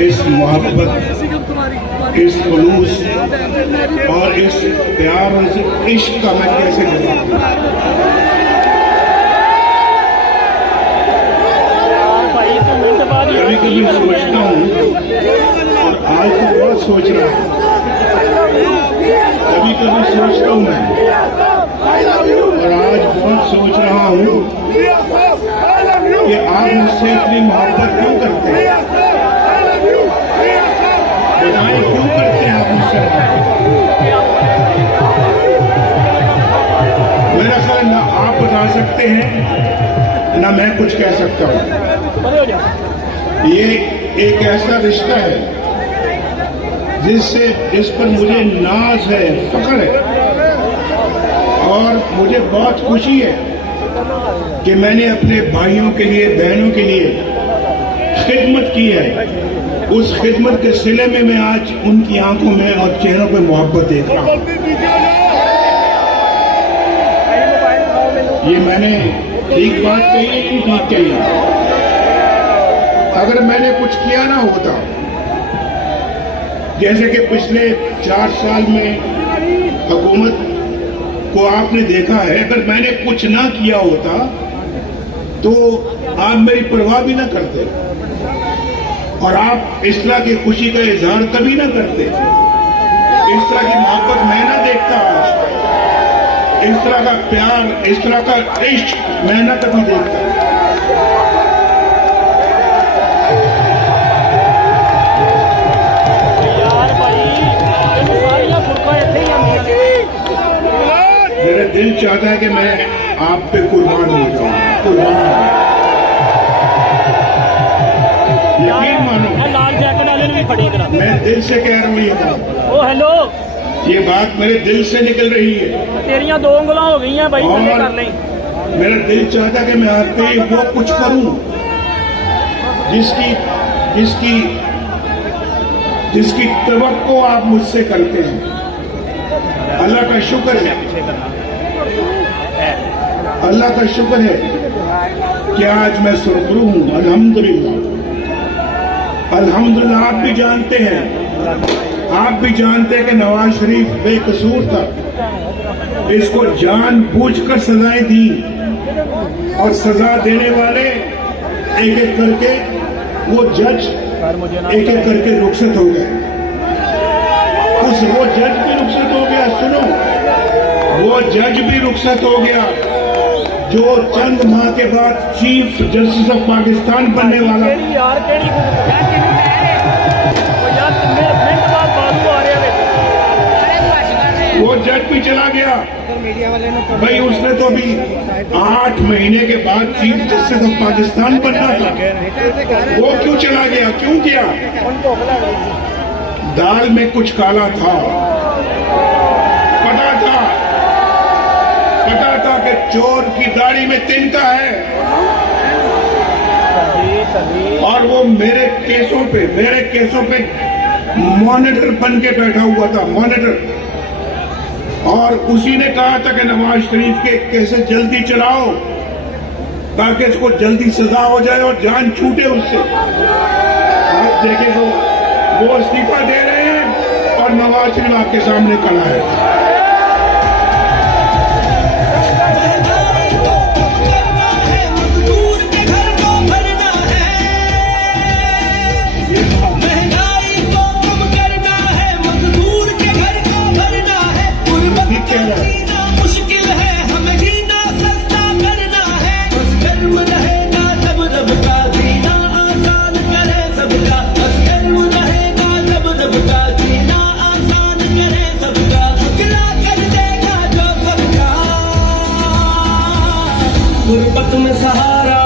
इस मोहब्बत, इस खुलूस और इस प्यार और इस इश्क का मैं कैसे जवाब दूं? कभी कभी सोचता हूँ और आज तो बहुत सोच रहा हूँ। कभी कभी सोचता हूँ मैं और आज बहुत सोच रहा हूँ कि आप मुझसे इतनी मोहब्बत क्यों करते हैं? बताएं क्यों करते हैं आप मुझसे? मेरा ख्याल ना आप बता सकते हैं ना मैं कुछ कह सकता हूँ। ये एक ऐसा रिश्ता है जिस पर मुझे नाज है, फख्र है और मुझे बहुत खुशी है कि मैंने अपने भाइयों के लिए, बहनों के लिए खिदमत की है। उस खिदमत के सिले में मैं आज उनकी आंखों में और चेहरों पे मोहब्बत देख रहा हूं। ये मैंने ठीक बात कही है कि ठीक कही? अगर मैंने कुछ किया ना होता, जैसे कि पिछले 4 साल में हुकूमत को आपने देखा है, अगर मैंने कुछ ना किया होता तो आप मेरी परवाह भी ना करते और आप इस तरह की खुशी का इजहार कभी ना करते। इस तरह की मोहब्बत मैं ना देखता आज, इस तरह का प्यार, इस तरह का इश्क मैं ना कभी देखता। मेरा दिल चाहता है कि मैं आप पे कुर्बान हो जाऊं, कुर्बान। यकीन मानो, मैं दिल से कह रहा हूँ ये बात। ओ हेलो, ये बात मेरे दिल से निकल रही है। तेरियां 2 उंगलां हो गई हैं भाई, मजे कर लें। मेरा दिल चाहता है कि मैं आप पे वो कुछ करूं जिसकी तवक्को आप मुझसे करते हैं। अल्लाह का शुक्र है, अल्लाह का शुक्र है कि आज मैं सुरखरू हूं। अल्हम्दुलिल्लाह, अल्हम्दुलिल्लाह। आप भी जानते हैं, आप भी जानते हैं कि नवाज शरीफ बेकसूर था। इसको जानबूझकर सजाएं दी और सजा देने वाले एक एक करके वो जज एक एक करके रुखसत हो गए। वो जज भी रुखसत हो गया। सुनो, वो जज भी रुखसत हो गया जो चंद माह के बाद चीफ जस्टिस ऑफ पाकिस्तान बनने वाला। वो जज भी चला गया भाई। उसने तो अभी 8 महीने के बाद चीफ जस्टिस ऑफ पाकिस्तान बनना था। वो क्यों चला गया? क्यों गया? दाल में कुछ काला था। पता था कि चोर की दाढ़ी में तिनका है और वो मेरे केसों पे मॉनिटर बन के बैठा हुआ था, मॉनिटर। और उसी ने कहा था कि नवाज शरीफ के कैसे जल्दी चलाओ ताकि इसको जल्दी सजा हो जाए और जान छूटे उससे। आप देखें तो वो इस्तीफा दे रहे हैं और नवाज शरीफ आपके सामने खड़ा है। गुरबत में सहारा,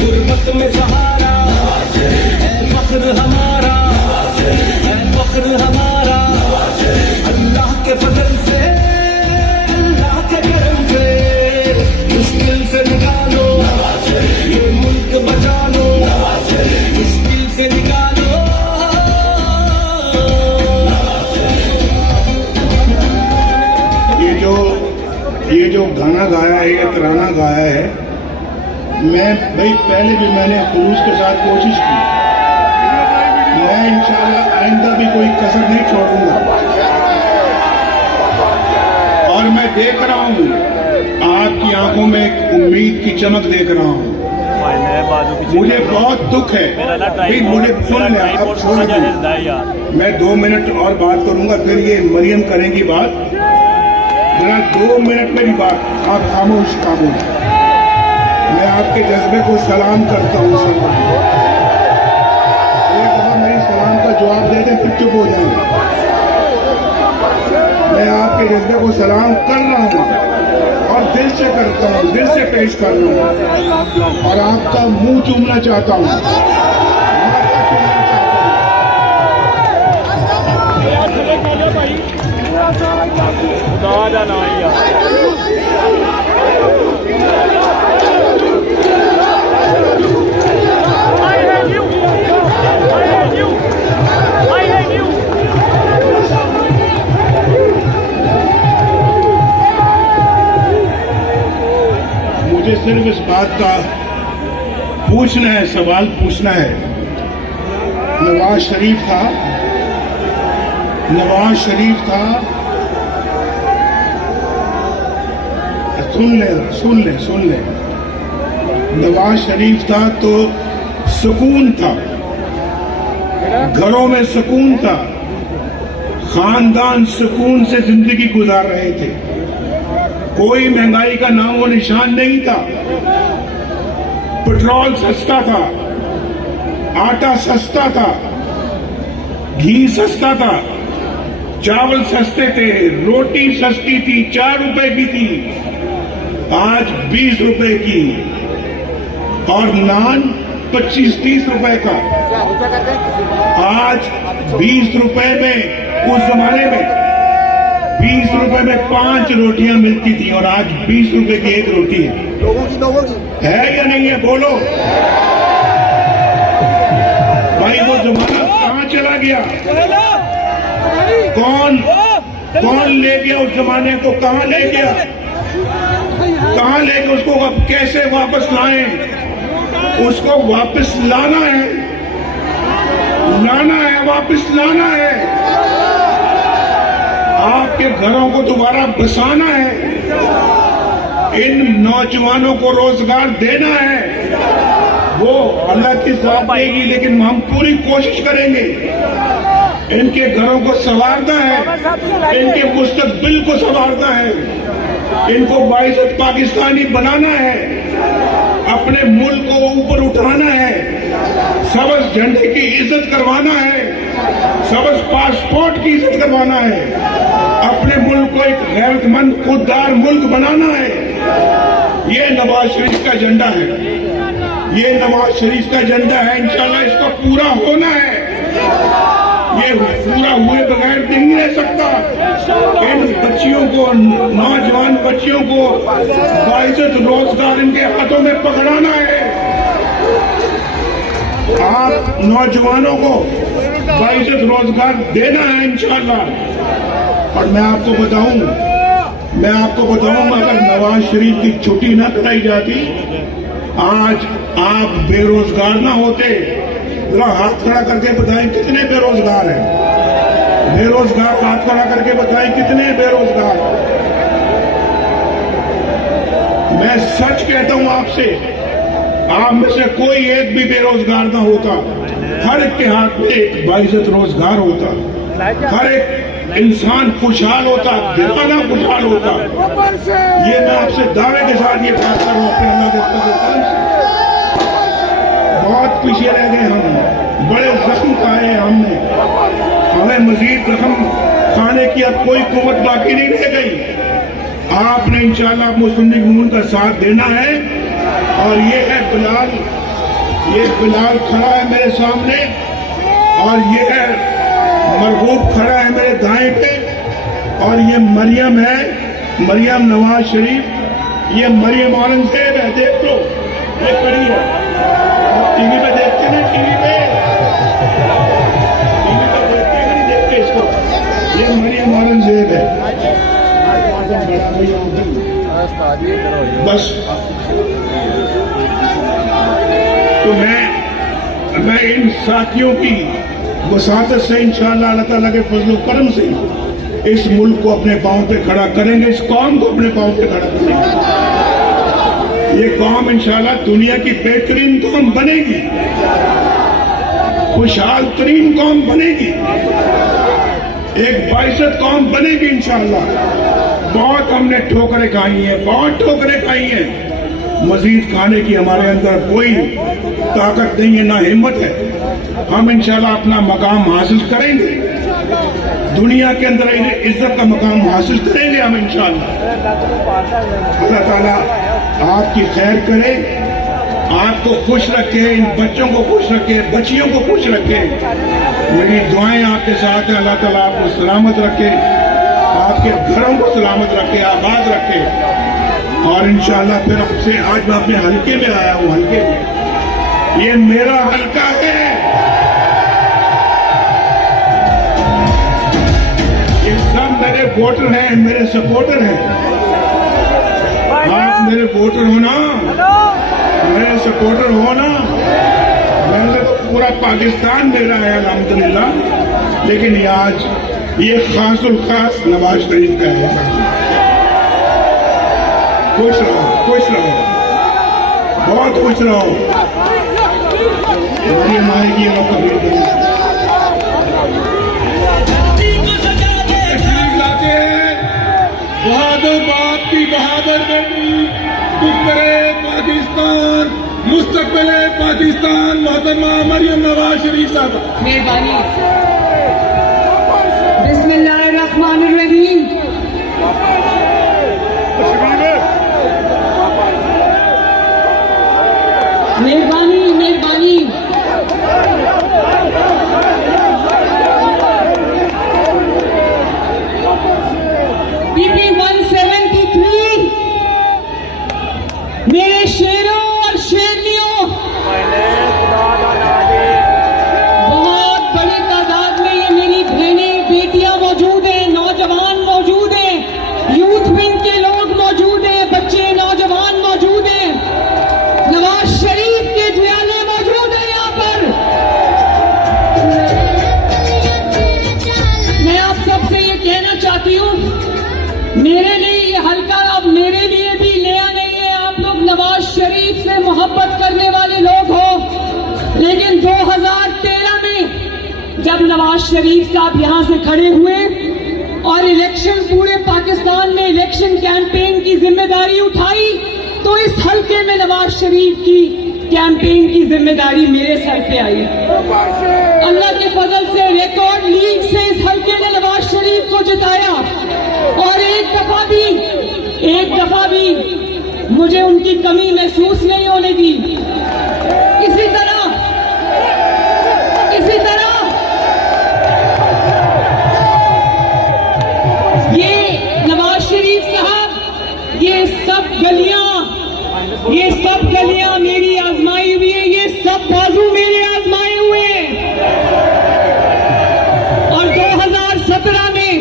गुरबत में सहारा, है फख्र हमारा, है फख्र हमारा। अल्लाह के फजल से, अल्लाह के करम से मुश्किल से निकालो, ये मुल्क बचा लो, मुश्किल से निकालो। ये जो गाना गाया है, ये तराना गाया है, मैं भाई पहले भी मैंने खुलूस के साथ कोशिश की मैं इंशाल्लाह आइंदा भी कोई कसर नहीं छोड़ूंगा। और मैं देख रहा हूं आपकी आंखों में एक उम्मीद की चमक देख रहा हूं। मुझे बहुत दुख है भाई, मुझे सुन ले, अब छोड़ दो। मैं 2 मिनट और बात करूंगा, फिर ये मरियम करेंगी बात। जरा 2 मिनट मेरी बात, आप खामोश खामोश। मैं आपके जज्बे को सलाम करता हूँ। एक दफा मेरी सलाम का जवाब दे दें फिर चुप हो जाएंगे। मैं आपके जज्बे को सलाम कर रहा हूँ और दिल से करता हूँ, दिल से पेश कर रहा हूँ और आपका मुंह चूमना चाहता हूँ। मुझे सिर्फ इस बात का पूछना है, सवाल पूछना है। नवाज शरीफ था, सुन ले। नवाज शरीफ था तो सुकून था, घरों में सुकून था, खानदान सुकून से जिंदगी गुजार रहे थे। कोई महंगाई का नामो निशान नहीं था। पेट्रोल सस्ता था, आटा सस्ता था, घी सस्ता था, चावल सस्ते थे, रोटी सस्ती थी, 4 रुपए की थी, आज 20 रुपए की, और नान 25-30 रुपए का। आज 20 रुपए में, उस जमाने में 20 रुपए में 5 रोटियां मिलती थी और आज 20 रुपए की 1 रोटी है या नहीं है? बोलो भाई, वो जमाना कहां चला गया? कौन ले गया उस जमाने को? कहां ले गया? कहां ले गया उसको? अब कैसे वापस लाएं? उसको वापस लाना है, वापस लाना है। आपके घरों को दोबारा बसाना है, इन नौजवानों को रोजगार देना है। वो अल्लाह की जात देगी, लेकिन हम पूरी कोशिश करेंगे। इनके घरों को संवारना है, इनके मुस्तकबिल को संवारना है, इनको बाइज़्ज़त पाकिस्तानी बनाना है, अपने मुल्क को ऊपर उठाना है, सबज झंडे की इज्जत करवाना है, सबज पासपोर्ट की इज्जत करवाना है, अपने मुल्क को एक गैरतमंद खुददार मुल्क बनाना है। ये नवाज शरीफ का एजेंडा है, ये नवाज शरीफ का एजेंडा है। इंशाल्लाह इसको पूरा होना है। ये पूरा हुए बगैर नहीं रह सकता। इन बच्चियों को, नौजवान बच्चियों को बाइज़्ज़त रोजगार इनके हाथों में पकड़ाना है। आप नौजवानों को बाइज़्ज़त रोजगार देना है इंशाल्लाह। और मैं आपको बताऊं, अगर नवाज शरीफ की छुट्टी न कराई जाती, आज आप बेरोजगार ना होते। जरा हाथ खड़ा करके बताएं कितने बेरोजगार हैं? बेरोजगार हाथ खड़ा करके बताएं कितने बेरोजगार। मैं सच कहता हूं आपसे, आप में से कोई एक भी बेरोजगार ना होता। हर एक के हाथ में एक बाइज़्ज़त रोजगार होता, हर एक इंसान खुशहाल होता, घराना खुशहाल होता। ये मैं आपसे दावे के साथ ये बात कर रहा हूं अपने अल्लाह के फजल से। बहुत पीछे रह गए हम, बड़े जख्म खाए हमने, हमें मजीद जख्म खाने की अब कोई कुव्वत बाकी नहीं रह गई। आपने इंशाल्लाह मुस्लिम लीग नून का साथ देना है। और ये है बिलाल, ये बिलाल खड़ा है मेरे सामने, और ये है मरगूब खड़ा है मेरे दाएं पे, और ये मरियम है, मरियम नवाज शरीफ। ये मरियम औरंगजेब है, देख लो, ये खड़ी है। टीवी पे देखते ना, टीवी पे देखते नहीं देखते इसको। ये मरियम औरंगजेब है। बस तो मैं इन साथियों की वसातत से इंशाअल्लाह अल्लाह ताला के फजल करम से इस मुल्क को अपने पांव पे खड़ा करेंगे, इस कौम को अपने पांव पे खड़ा करेंगे। ये कौम इंशाअल्लाह दुनिया की बेहतरीन कौम बनेगी, खुशहाल तरीन कौम बनेगी, एक बाइज्जत कौम बनेगी इंशाअल्लाह। बहुत हमने ठोकरें खाई हैं, बहुत ठोकरें खाई हैं, मजीद खाने की हमारे अंदर कोई ताकत नहीं है, ना हिम्मत है। हम इंशाल्लाह अपना मकाम हासिल करेंगे, दुनिया के अंदर इज्जत का मकाम हासिल करेंगे हम इंशाल्लाह। अल्लाह ताला आपकी खैर करे, आपको खुश रखे, इन बच्चों को खुश रखे, बच्चियों को खुश रखे। मेरी दुआएं आपके साथ हैं। अल्लाह ताला आपको सलामत रखे, आपके घरों को सलामत रखे, आबाद रखे। और इंशाल्लाह फिर आपसे आज मैं अपने हल्के में आया हूं, हल्के में, ये मेरा हल्का है, ये सब मेरे वोटर हैं, मेरे सपोर्टर हैं। आप मेरे वोटर हो ना, मेरे सपोर्टर हो ना। मैंने तो पूरा पाकिस्तान मेरा है अल्हम्दुलिल्लाह, लेकिन ये आज ये खासुल खास नवाज शरीफ का है। खुश रहो, खुश रहो, बहुत खुश रहो। मरियम आएगी लोग कभी बहादुर बाप की बहादुर बेटी, दुश्मने पाकिस्तान, मुस्तकबिल पाकिस्तान मोहतरमा मरियम नवाज शरीफ साहब। मेहरबानी। बिस्मिल्लाहिर्रहमानिर्रहीम। मेहरबानी, मेहरबानी। PP 173 मेरे शेरों और शेरनियों, बहुत बड़ी तादाद में ये मेरी बहनें बेटियां मौजूद हैं, नौजवान मौजूद हैं, यूथ विंग के लोग मौजूद हैं, बच्चे नौजवान मौजूद हैं, नवाज शरीफ के ज्वाले मौजूद हैं यहाँ पर। मैं आप सबसे ये कहना चाहती हूँ, मेरे लिए ये हल्का अब मेरे लिए भी नया नहीं है। आप लोग नवाज शरीफ से मोहब्बत करने वाले लोग हो, लेकिन 2013 में जब नवाज शरीफ साहब यहाँ से खड़े हुए और इलेक्शन, पूरे पाकिस्तान में इलेक्शन कैंपेन की जिम्मेदारी उठाई, तो इस हल्के में नवाज शरीफ की कैंपेन की जिम्मेदारी मेरे सर पे आई। अल्लाह के फजल से रिकॉर्ड लीड से इस हल्के ने नवाज शरीफ को जिताया, और एक दफा भी मुझे उनकी कमी महसूस नहीं होने दी। इसी तरह ये नवाज शरीफ साहब, ये सब गलियां मेरी आजमाई हुई है, ये सब बाजू मेरे आजमाए हुए हैं। और 2017 में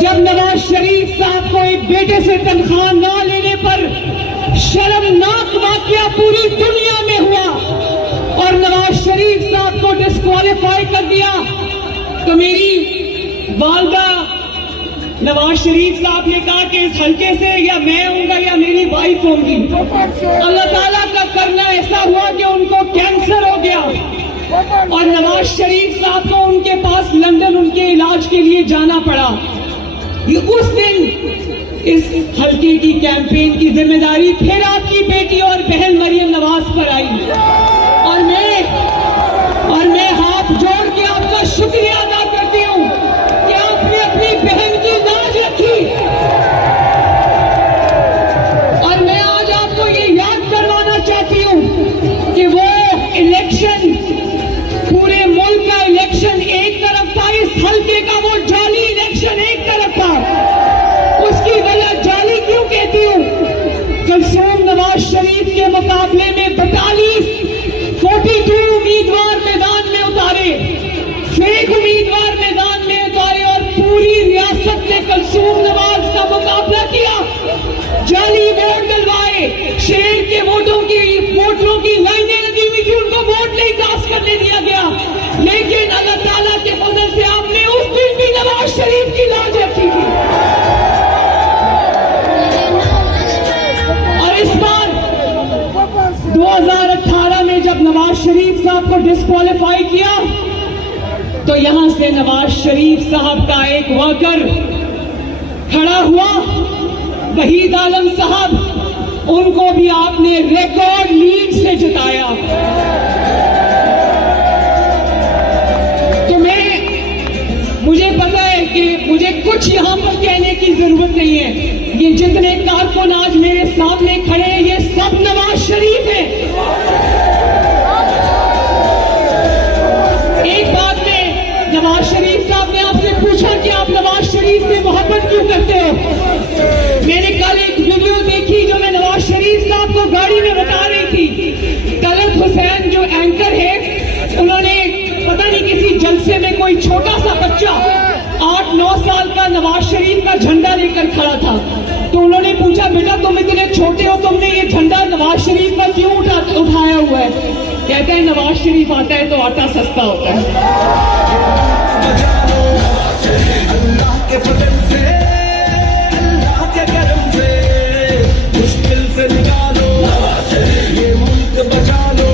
जब नवाज शरीफ साहब को एक बेटे से तनख्वाह न लेने पर शर्मनाक वाकया पूरी दुनिया में हुआ और नवाज शरीफ साहब को डिस्क्वालीफाई कर दिया, तो मेरी वालदा नवाज शरीफ साहब ने कहा कि इस हल्के से या मैं होऊंगा या मेरी वाइफ होंगी। अल्लाह ताला का करना ऐसा हुआ कि उनको कैंसर हो गया और नवाज शरीफ साहब को उनके पास लंदन उनके इलाज के लिए जाना पड़ा। ये उस दिन इस हल्के की कैंपेन की जिम्मेदारी फिर आपकी बेटी और बहन मरियम नवाज पर आई, और मैं हाथ जोड़ के आपका शुक्रिया अदा करती हूँ कि आपने अपनी बहन की लाज रखी। और मैं आज आपको ये याद करवाना चाहती हूँ कि वो इलेक्शन, पूरे मुल्क का इलेक्शन एक तरफ था, इस हल्के का वो जाली इलेक्शन एक तरफ था। उसकी वजह जाली क्यों कहती हूँ? कलसूम नवाज शरीफ के मुकाबले में 42 उम्मीदवार मैदान में उतारे, फेक उम्मीदवार मैदान में उतारे, और पूरी रियासत ने कलसूम नवाज का मुकाबला किया। जाली वोट डलवाए, शेर के वोटरों की लाइनें लगी हुई थी, उनको वोट नहीं कास्ट करने दिया गया। लेकिन अल्लाह ताला डिस्क्वालीफाई किया तो यहां से नवाज शरीफ साहब का एक वर्कर खड़ा हुआ, वहीद आलम साहब, उनको भी आपने रिकॉर्ड लीड से जिताया। तो मुझे पता है कि मुझे कुछ यहां पर कहने की जरूरत नहीं है। ये जितने कारकुन आज मेरे सामने खड़े हैं, ये सब नवाज शरीफ हैं। एक बात में नवाज शरीफ साहब ने आपसे पूछा कि आप नवाज शरीफ से मोहब्बत क्यों करते हो। मैंने कल एक वीडियो देखी जो मैं नवाज शरीफ साहब को गाड़ी में बता रही थी। तलत हुसैन जो एंकर है, उन्होंने पता नहीं किसी जलसे में कोई छोटा सा बच्चा 8-9 साल का नवाज शरीफ का झंडा लेकर खड़ा था, तो उन्होंने पूछा, बेटा तुम इतने छोटे हो, तुमने ये झंडा नवाज शरीफ का क्यों उठाया हुआ है। कहते हैं नवाज शरीफ आता है तो आटा सस्ता होता है। अल्लाह के फजल से, अल्लाह के करम से, मुश्किल से निकालो ये मुल्क, बचा लो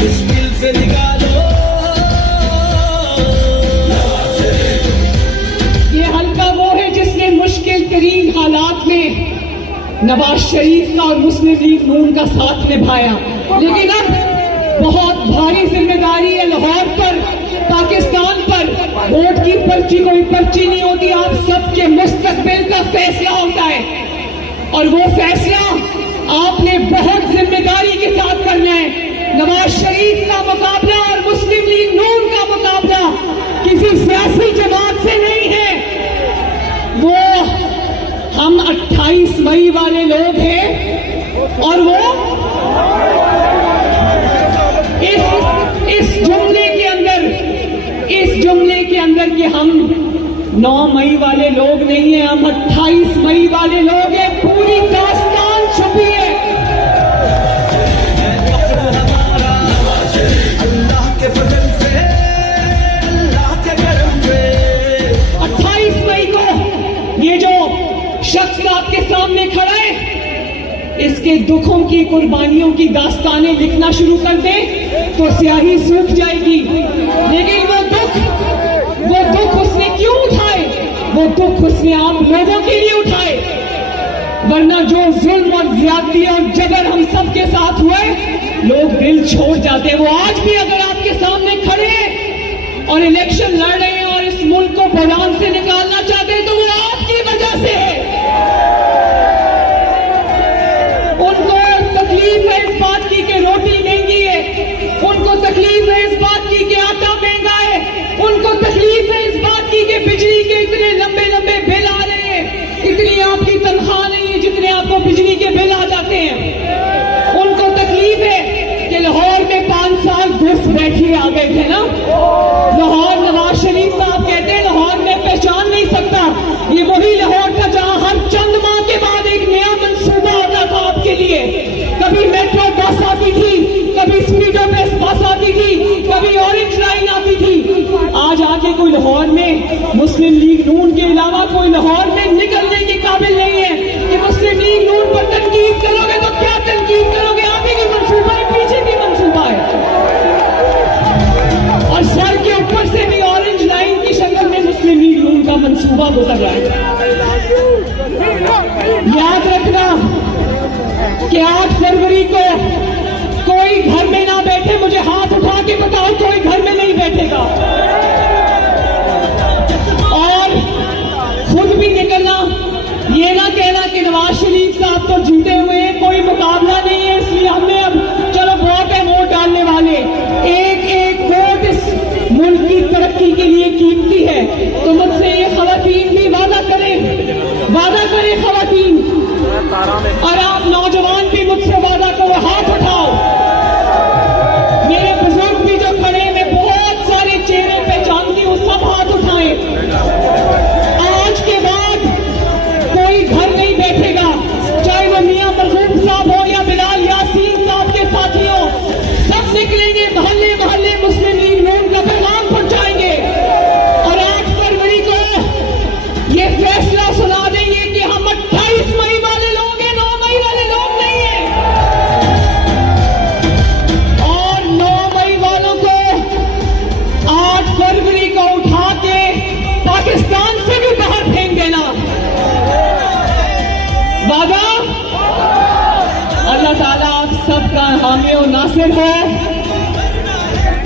मुश्किल से निकालो। ये हल्का वो है जिसने मुश्किल तरीन हालात में नवाज शरीफ का और मुस्लिम लीग नून का साथ निभाया, लेकिन अब बहुत भारी जिम्मेदारी है लाहौर पर, पाकिस्तान पर। वोट की पर्ची कोई पर्ची नहीं होती, आप सबके मुस्तकबिल का फैसला होता है, और वो फैसला आपने बहुत जिम्मेदारी के साथ करना है। नवाज शरीफ का मुकाबला और मुस्लिम लीग नून का मुकाबला किसी सियासी जमात से नहीं है, वो हम 28 मई वाले लोग हैं, और वो इस जुमले के अंदर कि हम 9 मई वाले लोग नहीं हैं, हम 28 मई वाले लोग हैं। पूरी दास्तान छुपी है। अल्लाह के फजल से, अल्लाह के करम से 28 मई को ये जो शख्स आपके सामने खड़ा है, इसके दुखों की, कुर्बानियों की दास्तानें लिखना शुरू कर दे तो स्याही सूख जाएगी। लेकिन वो दुख उसने क्यों उठाए? वो दुख उसने आप लोगों के लिए उठाए, वरना जो जुल्म और ज्यादती और जबर हम सबके साथ हुए, लोग दिल छोड़ जाते। वो आज भी अगर आपके सामने खड़े हैं और इलेक्शन लड़ रहे हैं और इस मुल्क को बहरान से निकालना चाहते हैं, तो वो आपकी वजह से है। उनको तकलीफ है इस बात की कि रोटी महंगी है, उनको तकलीफ है इस बात की कि आटा महंगा है, उनको तकलीफ है इस बात की कि बिजली के इतने लंबे लंबे बिल आ रहे हैं, इतनी आपकी तनख्वाह नहीं है जितने आपको बिजली के बिल आ जाते हैं। उनको तकलीफ है कि लाहौर में 5 साल घुस बैठे आ गए थे ना। लाहौर नवाज शरीफ साहब कहते हैं लाहौर में पहचान नहीं सकता, ये वही लाहौर था जहां हर चंद माह के बाद एक नया मंसूबा होता था आपके लिए। कभी मेट्रो बस आती थी, कभी स्पीडो बस आती थी, कभी ऑरेंज लाइन आती थी। आज आके कोई लाहौर में मुस्लिम लीग नून के अलावा कोई लाहौर में निकलने के काबिल नहीं है कि मुस्लिम लीग नून पर तनकीद करोगे तो क्या तनकीद करोगे? आप ही की मंसूबा है, पीछे भी मंसूबा है, और सर के ऊपर से भी ऑरेंज लाइन की शक्ल में मुस्लिम लीग नून का मंसूबा गुजर रहा है। याद रखना कि 8 फरवरी को कोई घर में ना बैठे, मुझे हाथ उठा के बताओ कोई घर में नहीं बैठेगा, और खुद भी निकलना। ये ना कहना कि नवाज शरीफ साहब तो जीते हुए हैं, कोई मुकाबला नहीं है, इसलिए हमने अब चलो वोट है, वोट डालने वाले। एक एक वोट इस मुल्क की तरक्की के लिए कीमती है। तो मुझसे ये खवातीन भी वादा करें खवातीन, और आप नौजवान भी मुझसे वादा करो, हाथ उठाओ। मेरे बुजुर्ग भी जो खड़े, मैं बहुत सारे चेहरे पहचानती हूँ, सब हाथ उठाएं। आज के बाद कोई घर नहीं बैठेगा, चाहे वो मियां मरहूम साहब हो या बिलाल यासीन साहब के साथी हो, सब निकलेंगे, मोहल्ले मोहल्ले मुस्लिम लीग नून का पैगाम पहुंचाएंगे, और 8 फरवरी को ये फैसला सुना देंगे कि हम 28 मई वाले लोग हैं, 9 मई वाले लोग नहीं हैं। और 9 मई वालों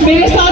मेरे साथ